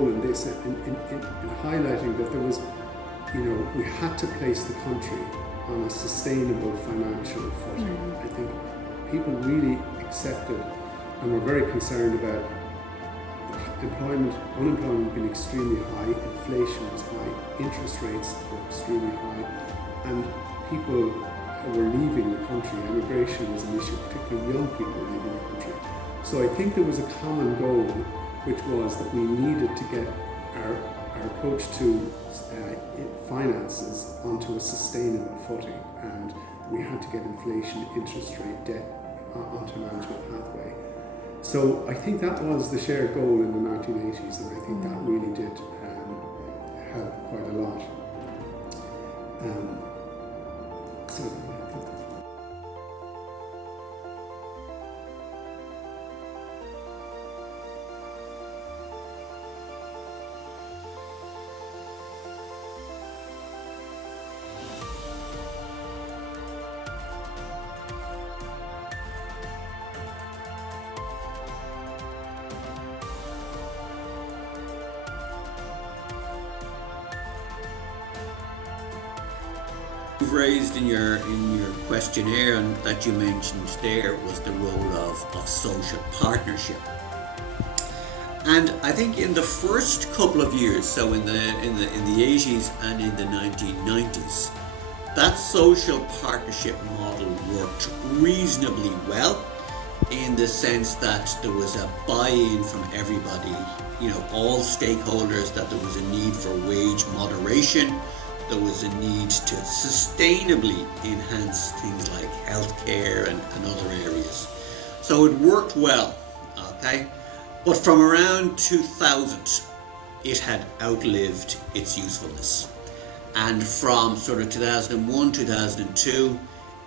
role in this, in highlighting that there was, we had to place the country on a sustainable financial footing. I think people really accepted and were very concerned about unemployment being extremely high, inflation was high, interest rates were extremely high, and people were leaving the country. Immigration was an issue, particularly young people were leaving the country. So I think there was a common goal, which was that we needed to get our approach to finances onto a sustainable footing, and we had to get inflation, interest rate, debt onto a management pathway. So I think that was the shared goal in the 1980s, and I think that really did help quite a lot. You've raised in your questionnaire, and that you mentioned there, was the role of social partnership. And I think in the first couple of years, so in the 80s and in the 1990s, that social partnership model worked reasonably well, in the sense that there was a buy-in from everybody, all stakeholders, that there was a need for wage moderation. There was a need to sustainably enhance things like healthcare and other areas. So it worked well, okay? But from around 2000, it had outlived its usefulness. And from sort of 2001, 2002,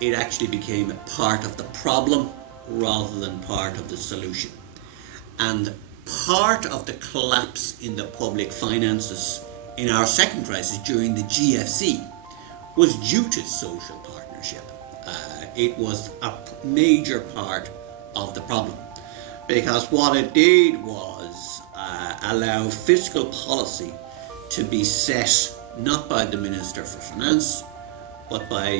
it actually became a part of the problem rather than part of the solution. And part of the collapse in the public finances in our second crisis during the GFC was due to social partnership. It was a major part of the problem, because what it did was allow fiscal policy to be set not by the Minister for Finance, but by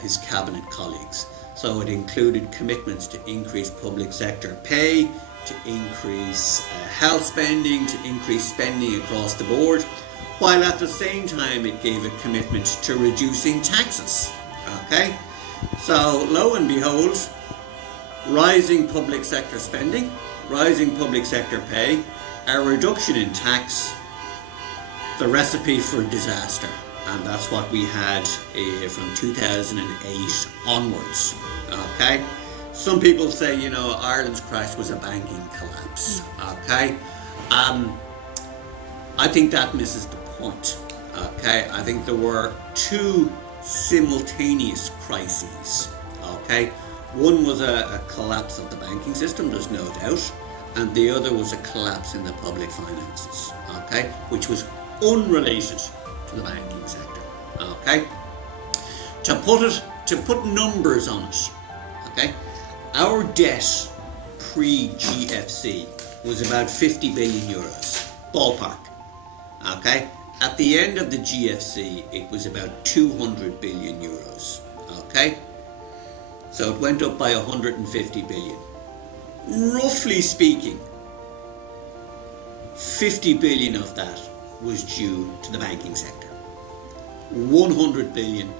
his cabinet colleagues. So it included commitments to increase public sector pay, to increase health spending, to increase spending across the board, while at the same time it gave a commitment to reducing taxes. Okay? So lo and behold, rising public sector spending, rising public sector pay, a reduction in tax, the recipe for disaster. And that's what we had from 2008 onwards. Okay? Some people say, Ireland's crash was a banking collapse. Okay? I think that misses the point. Okay? I think there were two simultaneous crises. Okay? One was a collapse of the banking system, there's no doubt, and the other was a collapse in the public finances. Okay? Which was unrelated to the banking sector. Okay? To put numbers on it, okay? Our debt pre-GFC was about 50 billion euros, ballpark. Okay? At the end of the GFC, it was about 200 billion euros. Okay? So it went up by 150 billion. Roughly speaking, 50 billion of that was due to the banking sector. 100 billion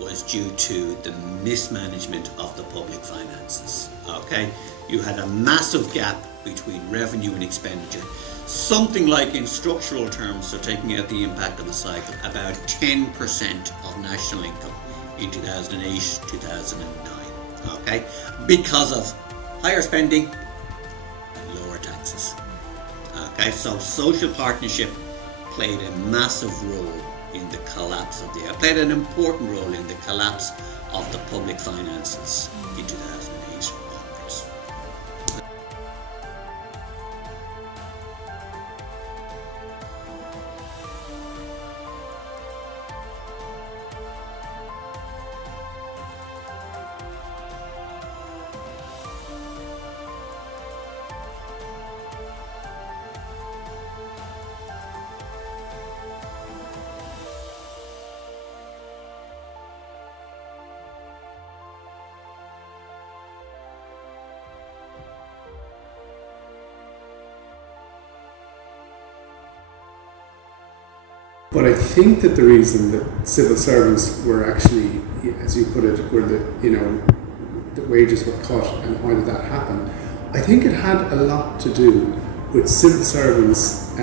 was due to the mismanagement of the public finances. Okay? You had a massive gap between revenue and expenditure. Something like, in structural terms, so taking out the impact of the cycle, about 10% of national income in 2008, 2009. Okay? Because of higher spending and lower taxes. Okay? So social partnership played a massive role in the collapse of played an important role in the collapse of the public finances in 2008 onwards. But I think that the reason that civil servants were actually, as you put it, were the wages were cut, and why did that happen? I think it had a lot to do with civil servants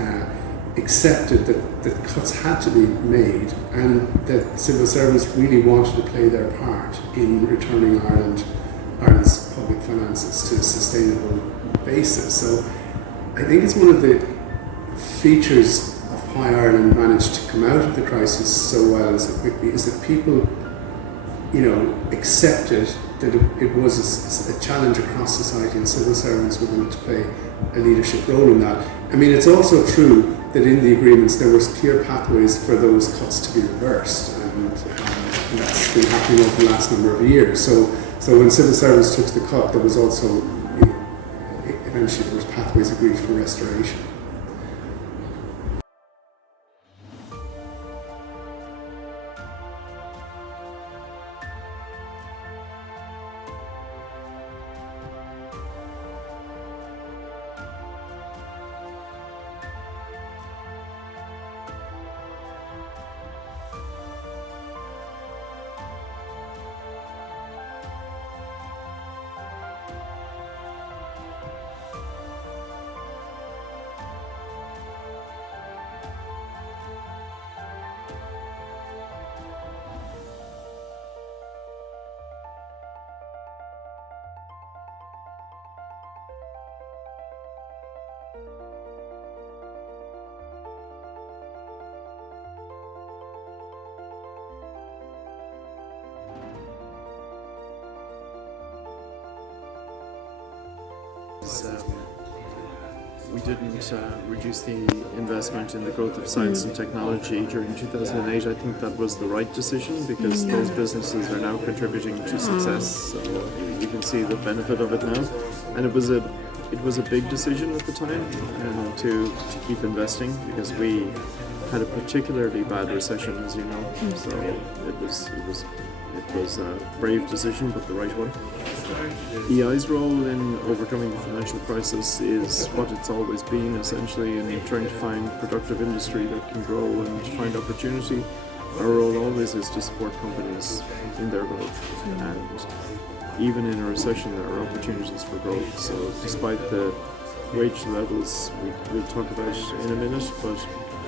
accepted that cuts had to be made, and that civil servants really wanted to play their part in returning Ireland's public finances to a sustainable basis. So I think it's one of the features of why Ireland managed to come out of the crisis so well and so quickly is that people, accepted that it was a challenge across society, and civil servants were going to play a leadership role in that. I mean, it's also true that in the agreements there was clear pathways for those cuts to be reversed, and that's been happening over the last number of years. So when civil servants took the cut, there was also, eventually there was pathways agreed for restoration. We didn't reduce the investment in the growth of science and technology during 2008. I think that was the right decision, because those businesses are now contributing to success. So you can see the benefit of it now, and it was a big decision at the time to keep investing, because we had a particularly bad recession, as you know. So it was a brave decision, but the right one. EI's role in overcoming the financial crisis is what it's always been, essentially, in trying to find productive industry that can grow and find opportunity. Our role always is to support companies in their growth, and even in a recession there are opportunities for growth. So despite the wage levels we'll talk about in a minute, but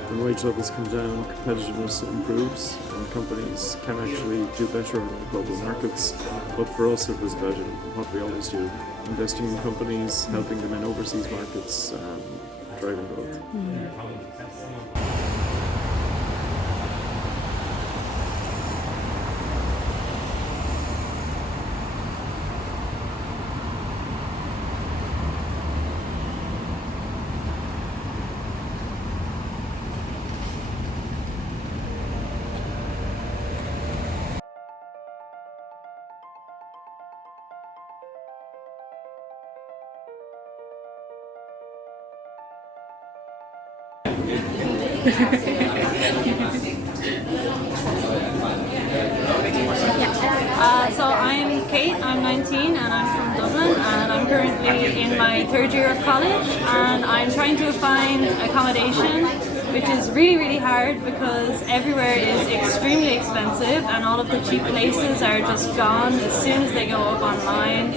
when wage levels come down, competitiveness improves, and companies can actually do better in the global markets. But for us, it was about what we always do: investing in companies, helping them in overseas markets, driving growth. So I'm Kate, I'm 19 and I'm from Dublin, and I'm currently in my third year of college, and I'm trying to find accommodation, which is really hard because everywhere is extremely expensive and all of the cheap places are just gone as soon as they go up online.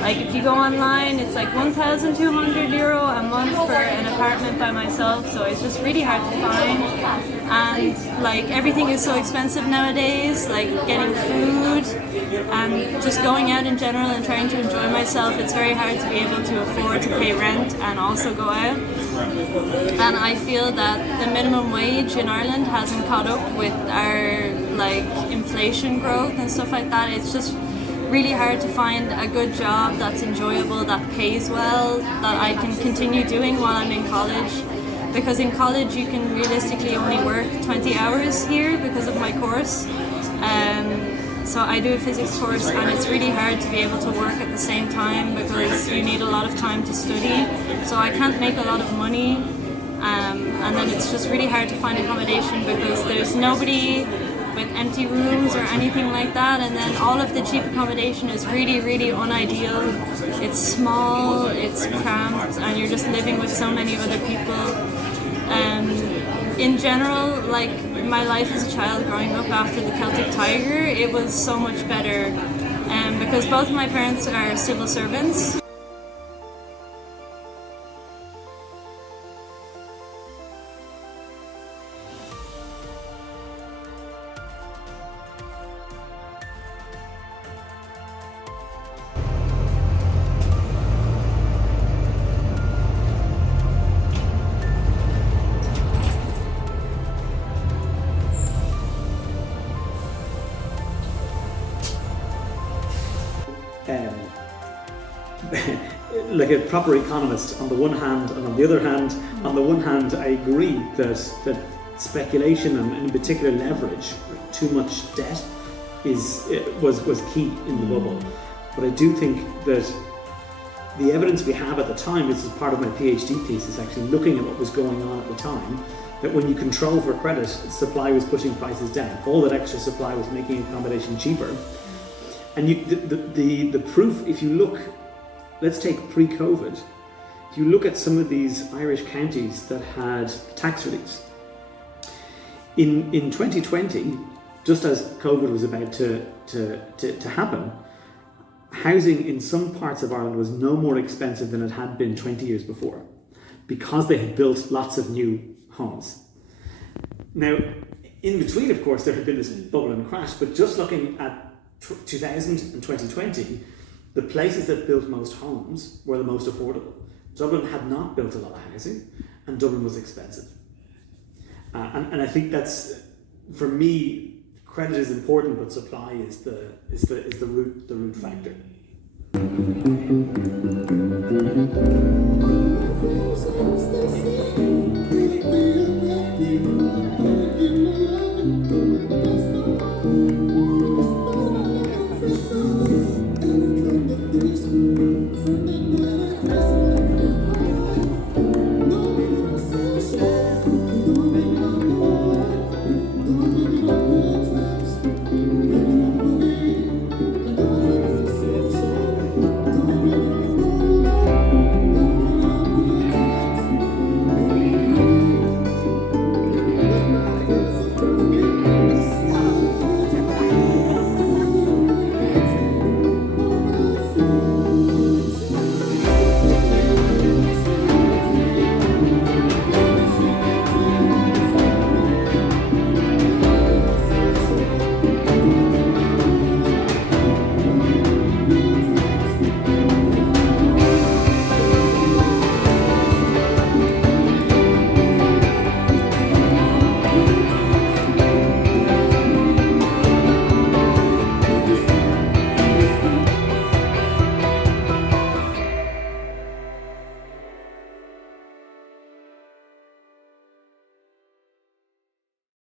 Like if you go online, it's like €1,200 a month for an apartment by myself, so it's just really hard to find. And like everything is so expensive nowadays, like getting food and just going out in general and trying to enjoy myself, it's very hard to be able to afford to pay rent and also go out. And I feel that the minimum wage in Ireland hasn't caught up with our like inflation growth and stuff like that. It's just really hard to find a good job that's enjoyable, that pays well, that I can continue doing while I'm in college. Because in college you can realistically only work 20 hours here because of my course. So I do a physics course, and it's really hard to be able to work at the same time because you need a lot of time to study. So I can't make a lot of money, and then it's just really hard to find accommodation because there's nobody with empty rooms or anything like that, and then all of the cheap accommodation is really unideal. It's small, it's cramped, and you're just living with so many other people. in general, like my life as a child growing up after the Celtic Tiger, it was so much better because both my parents are civil servants. Like a proper economist on the one hand, and on the other hand, on the one hand, I agree that speculation and in particular leverage, too much debt, was key in the bubble. But I do think that the evidence we have at the time, this is part of my PhD thesis, actually looking at what was going on at the time, that when you control for credit, supply was pushing prices down. All that extra supply was making accommodation cheaper. And the proof, if you look, let's take pre-COVID, if you look at some of these Irish counties that had tax reliefs, in 2020, just as COVID was about to happen, housing in some parts of Ireland was no more expensive than it had been 20 years before, because they had built lots of new homes. Now, in between, of course, there had been this bubble and crash, but just looking at 2000 and 2020, the places that built most homes were the most affordable. Dublin had not built a lot of housing, and Dublin was expensive. And I think that's, for me, credit is important, but supply is the root factor.